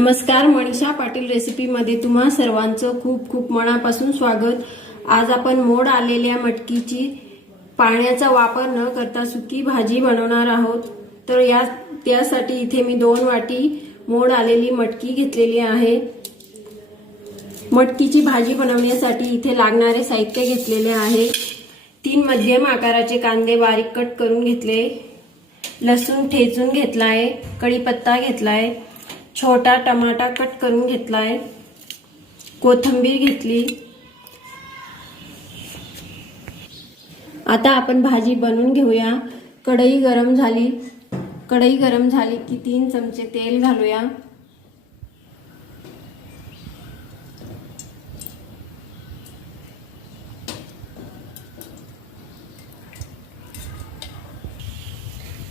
नमस्कार मनीषा पाटील रेसिपीमध्ये तुम्हा सर्वांचं खूप खूप मनापासून स्वागत. आज आपण मोड आलेल्या मटकीची पाण्याचा वापर न करता सुकी भाजी बनवणार आहोत. तर या त्यासाठी इथे मी दोन वाटी मोड आलेली मटकी घेतलेली आहे. मटकीची भाजी बनवण्यासाठी इथे लागणारे साहित्य घेतलेले आहे. तीन मध्यम आकाराचे कांदे बारीक कट करून घेतले. लसूण ठेचून घेतला आहे कढीपत्ता घेतला आहे छोटा टमाटा कट करून घेतलाय. कोथिंबीर घेतली. आता आपण भाजी बनवून घेऊया. कढई गरम झाली. कढई गरम झाली की तीन चमचे तेल घालूया.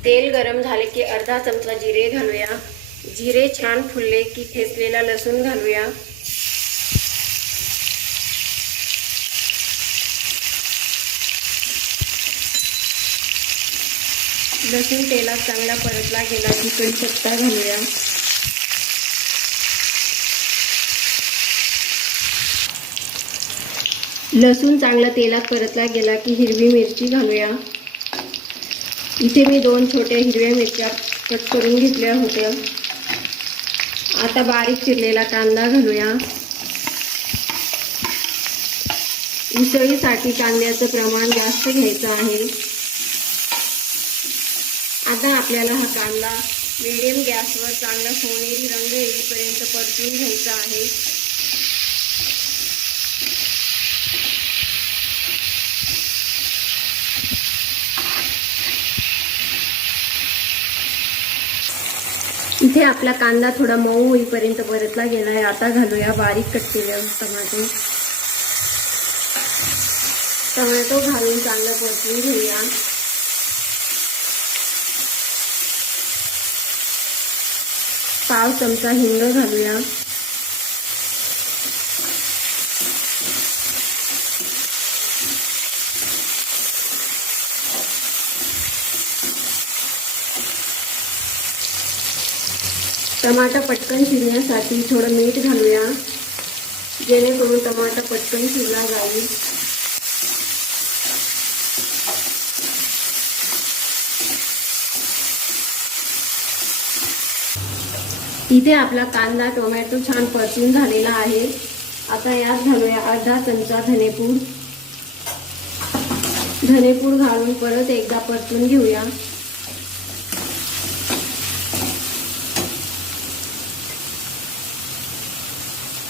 तेल गरम झाले की अर्धा चमचा जिरे घालूया. जिरे छान फुलले की ठेचलेला लसूण घालूया. लसूण तेलात चांगला परतला गेला की कढीपत्ता घालूया. लसूण चांगला तेलात परतला गेला की हिरवी मिरची घालूया. इथे मी दोन छोट्या हिरव्या मिरच्या कट करून घेतल्या होत्या. आता बारीक चिरलेला कांदा घालूया. उसळीसाठी कांद्याचं प्रमाण जास्त घ्यायचं आहे. आता आपल्याला हा कांदा मिडियम गॅसवर चांगला सोनेरी रंग येईपर्यंत परतून घ्यायचा आहे. इथे आपला कांदा थोडा मऊ होईपर्यंत परतला गेला आहे. आता घालूया बारीक कट केल्या टमाटो. टोमॅटो घालून चांगलं परतून घेऊया. पाव चमचा हिंग घालूया. टमाटा पटकन शिजण्यासाठी थोडं मीठ घालूया. जेणेकरून टमाटा पटकन शिजला जाईल. इथे आपला कांदा टोमॅटो छान परतून झालेला आहे. आता यात घालूया अर्धा चमचा धनेपूड. धनेपूड घालून परत एकदा परतून घेऊया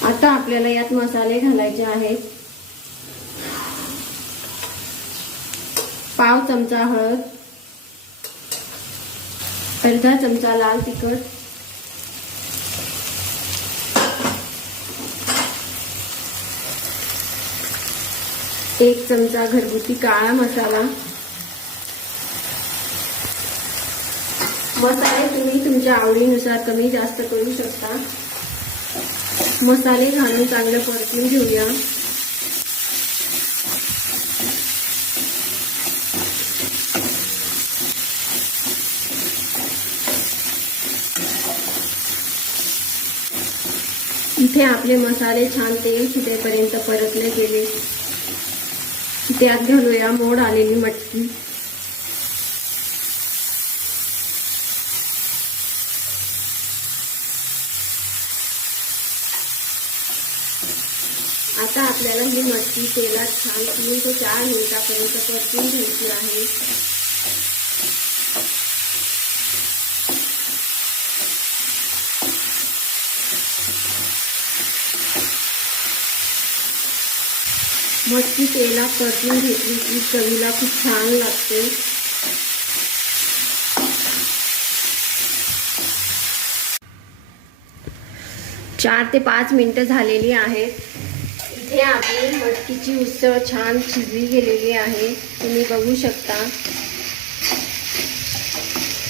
आता आपल्याला यात मसाले घालायचे आहेत. पाव चमचा हळद. अर्धा चमचा लाल तिखट. एक चमचा घरगुती काळा मसाला. मसाले तुम्ही तुमच्या आवडीनुसार कमी जास्त करू शकता. मसाले घालून चांगलं परतून घेऊया. इथे आपले मसाले छान तेल सुटेपर्यंत परतले गेले. त्यात घालूया मोड आलेली मटकी. आता आपल्याला ही मच्छी तेलात छान तीन ते चार मिनिटापर्यंत परतून घ्यायची आहे. मच्छी तेलात परतून घेतली की चवीला खूप छान लागते. चार ते पाच मिनटं झालेली आहेत. इथे आपली मटकीची उसळ छान शिजली गेलेली आहे. तुम्ही बघू शकता.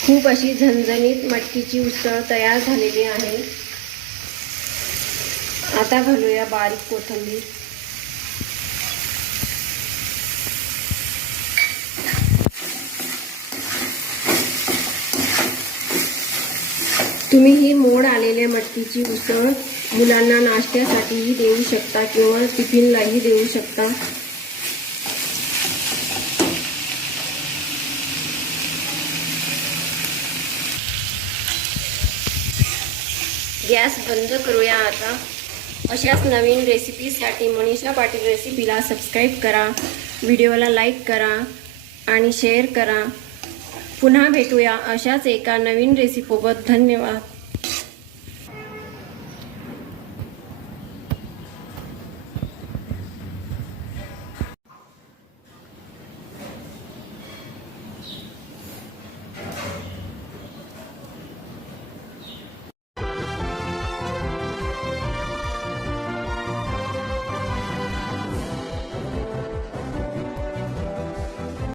खूप अशी झणझणीत मटकीची उसळ तयार झालेली आहे. आता घालूया बारीक कोथिंबीर. तुम्ही ही मोड आलेल्या मटकीची उसळ मुलांना नाश्त्यासाठीही देऊ शकता किंवा टिफिनलाही देऊ शकता. गॅस बंद करूया आता. अशाच नवीन रेसिपीसाठी मनीषा पाटील रेसिपीला सबस्क्राईब करा व्हिडिओला लाईक करा आणि शेअर करा. पुन्हा भेटूया अशाच एका नवीन रेसिपीसोबत धन्यवाद.